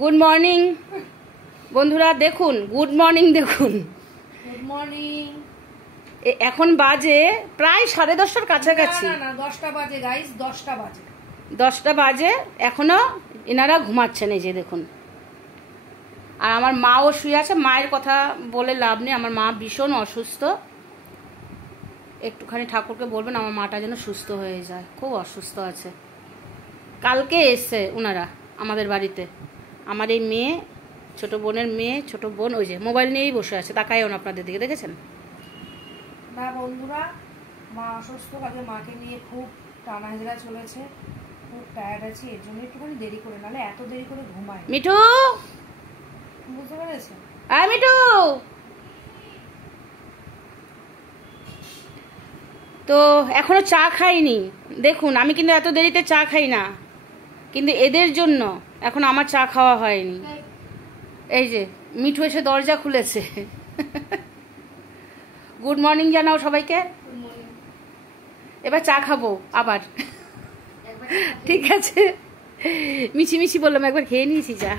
Good morning বন্ধুরা, দেখুন good morning, দেখুন গুড মর্নিং। এখন বাজে প্রায় 10:30টার কাছাকাছি। না 10টা বাজে গাইস, 10টা বাজে। 10টা বাজে, এখনো এনারা ঘুমাচ্ছেন। এই যে দেখুন, আর আমার মাও শুয়ে আছে। মায়ের কথা বলে লাভ নেই, আমার মা ভীষণ অসুস্থ। একটুখানি ঠাকুরকে বলবেন আমার মাটা যেন সুস্থ হয়ে যায়, খুব অসুস্থ আছে। কালকে এসছে ওনারা আমাদের বাড়িতে। আমার এই মেয়ে, ছোট বোনের মেয়ে, ছোট বোন ওই যে মোবাইল নিয়েই বসে আছে, তাকাইও না আপনাদের দিকে, দেখেছেন? না বন্ধুরা, মা অসুস্থ, কাজে মাকে নিয়ে খুব টানা হেজরা চলেছে, খুব টায়ার্ড আছি, এর জন্য একটুখানি দেরি করে, নাহলে এত দেরি করে ঘুমায়। মিঠু, বুঝতে পেরেছেন? আয় মিঠু। তো এখনো চা খাইনি। দেখুন, আমি কিন্তু এত দেরিতে চা খাই না, কিন্তু এদের জন্য এখন আমার চা খাওয়া হয়নি। এই যে মিঠু এসে দরজা খুলেছে। গুড মর্নিং জানাও সবাইকে। এবার চা খাবো আবার। ঠিক আছে, মিছি মিছি বললাম, একবার খেয়ে নিয়েছি চা।